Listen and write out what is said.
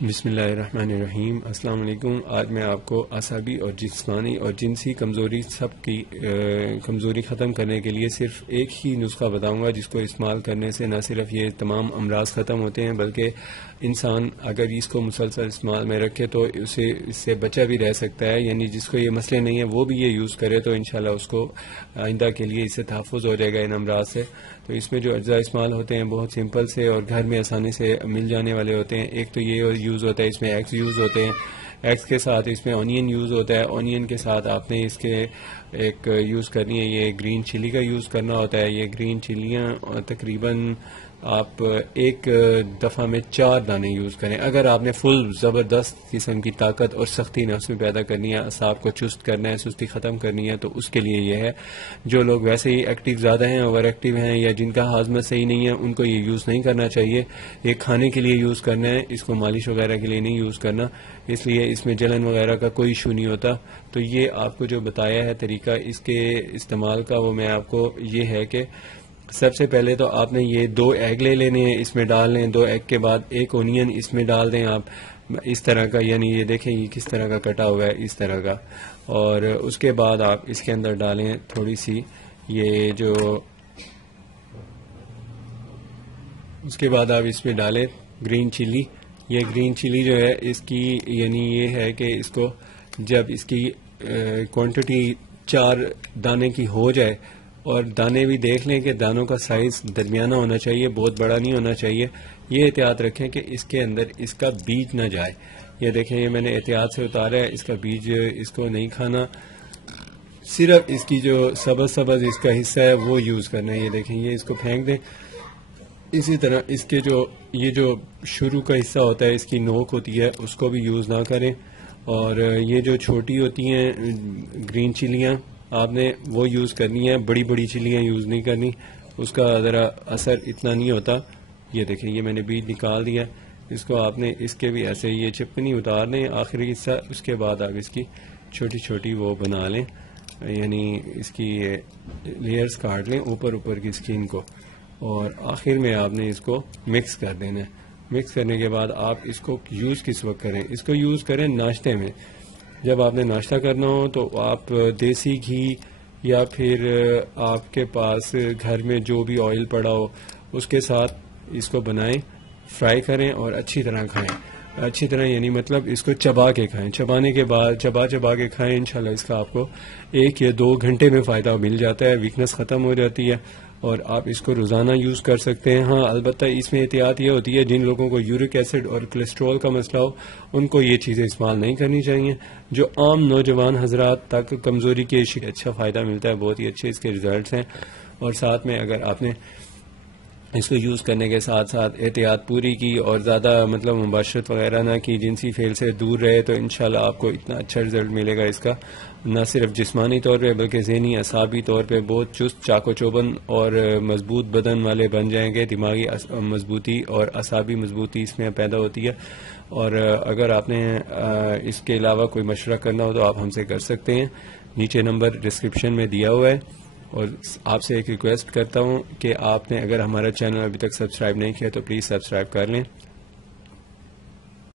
بسم اللہ الرحمن الرحیم۔ السلام علیکم۔ آج میں آپ کو اعصابی اور جسمانی اور جنسی کمزوری سب کی کمزوری ختم کرنے کے لیے صرف ایک ہی نسخہ بتاؤں گا، جس کو استعمال کرنے سے نہ صرف یہ تمام امراض ختم ہوتے ہیں بلکہ انسان اگر اس کو مسلسل استعمال میں رکھے تو اس سے بچا بھی رہ سکتا ہے، یعنی جس کو یہ مسئلے نہیں ہیں وہ بھی یہ یوز کرے تو انشاءاللہ اس کو آئندہ کے لیے اس سے تحفظ ہو جائے گا ان امراض سے۔ تو اس میں جو اجزاء استعمال ہوتے ہیں بہت سمپل سے اور گھر میں آسانی سے مل جانے والے ہوتے ہیں۔ ایک تو یہ یوز ہوتا ہے، اس میں ایگز یوز ہوتے ہیں، ایگز کے ساتھ اس میں آنین یوز ہوتا ہے، آنین کے ساتھ آپ نے اس کے ایک یوز کرنی ہے، یہ گرین چلی کا یوز کرنا ہوتا ہے۔ یہ گرین چلیاں تقریباً آپ ایک دفعہ میں 4 دانے یوز کریں۔ اگر آپ نے فل زبردست قسم کی طاقت اور سختی نفس میں پیدا کرنی ہے، اعصاب کو چست کرنا ہے، سستی ختم کرنی ہے، تو اس کے لیے یہ ہے۔ جو لوگ ویسے ہی ایکٹیو زیادہ ہیں، اوور ایکٹیو ہیں، یا جن کا ہاضمہ صحیح نہیں ہے، ان کو یہ یوز نہیں کرنا چاہیے۔ یہ کھانے کے لیے یوز کرنا ہے، اس کو مالش وغیرہ کے لیے نہیں یوز کرنا، اس لیے اس میں جلن وغیرہ کا کوئی ایشو نہیں ہوتا۔ تو یہ آپ کو جو بتایا ہے طریقہ اس کے استعمال کا، وہ میں آپ کو یہ ہے کہ سب سے پہلے تو آپ نے یہ 2 ایگ لے لینے ہیں، اس میں ڈال لیں۔ 2 ایگ کے بعد ایک اونین اس میں ڈال دیں آپ اس طرح کا، یعنی یہ دیکھیں یہ کس طرح کا کٹا ہوا ہے، اس طرح کا۔ اور اس کے بعد آپ اس کے اندر ڈالیں تھوڑی سی یہ جو، اس کے بعد آپ اس میں ڈالیں گرین چلی۔ یہ گرین چلی جو ہے اس کی یعنی یہ ہے کہ اس کو جب اس کی کوانٹٹی 4 دانے کی ہو جائے، اور دانے بھی دیکھ لیں کہ دانوں کا سائز درمیانہ ہونا چاہیے، بہت بڑا نہیں ہونا چاہیے۔ یہ احتیاط رکھیں کہ اس کے اندر اس کا بیج نہ جائے۔ یہ دیکھیں یہ میں نے احتیاط سے اتارا ہے، اس کا بیج اس کو نہیں کھانا، صرف اس کی جو سبز اس کا حصہ ہے وہ یوز کرنا ہے۔ یہ دیکھیں یہ اس کو پھینک دیں۔ اسی طرح اس کے یہ جو شروع کا حصہ ہوتا ہے، اس کی نوک ہوتی ہے، اس کو بھی یوز نہ کریں۔ اور یہ جو چھوٹی ہوتی ہیں گرین چلیاں آپ نے وہ یوز کرنی ہے، بڑی چلیاں یوز نہیں کرنی، اس کا ذرا اثر اتنا نہیں ہوتا۔ یہ دیکھیں یہ میں نے بیج نکال دیا، اس کو آپ نے اس کے بھی ایسے یہ چپکنی اتار لیں آخری حصہ، اس کے بعد آپ اس کی چھوٹی وہ بنا لیں، یعنی اس کی لیئرز کاٹ لیں اوپر کی اسکن کو، اور آخر میں آپ نے اس کو مکس کر دینا ہے۔ مکس کرنے کے بعد آپ اس کو یوز کس وقت کریں؟ اس کو یوز کریں ناشتے میں۔ جب آپ نے ناشتہ کرنا ہو تو آپ دیسی گھی یا پھر آپ کے پاس گھر میں جو بھی آئل پڑا ہو اس کے ساتھ اس کو بنائیں، فرائی کریں اور اچھی طرح کھائیں۔ اچھی طرح یعنی مطلب اس کو چبا کے کھائیں، چبانے کے بعد چبا کے کھائیں، انشاءاللہ اس کا آپ کو 1 یا 2 گھنٹے میں فائدہ مل جاتا ہے، ویکنس ختم ہو جاتی ہے، اور آپ اس کو روزانہ یوز کر سکتے ہیں۔ ہاں البتہ اس میں احتیاط یہ ہوتی ہے جن لوگوں کو یورک ایسڈ اور کولیسٹرول کا مسئلہ ہو ان کو یہ چیزیں استعمال نہیں کرنی چاہیے۔ جو عام نوجوان حضرات تک کمزوری کے اچھا فائدہ ملتا ہے، بہت ہی اچھے اس کے ریزلٹس ہیں۔ اور ساتھ میں اگر آپ نے اس کو یوز کرنے کے ساتھ احتیاط پوری کی اور زیادہ مطلب مباشرت وغیرہ نہ کی، جنسی فعل سے دور رہے، تو انشاءاللہ آپ کو اتنا اچھا رزلٹ ملے گا اس کا، نہ صرف جسمانی طور پہ بلکہ ذہنی اعصابی طور پہ بہت چست، چاق و چوبند اور مضبوط بدن والے بن جائیں گے۔ دماغی مضبوطی اور اعصابی مضبوطی اس میں پیدا ہوتی ہے۔ اور اگر آپ نے اس کے علاوہ کوئی مشورہ کرنا ہو تو آپ ہم سے کر سکتے ہیں، نیچے نمبر ڈسکرپشن میں دیا ہوا ہے۔ اور آپ سے ایک ریکویسٹ کرتا ہوں کہ آپ نے اگر ہمارا چینل ابھی تک سبسکرائب نہیں کیا تو پلیز سبسکرائب کر لیں۔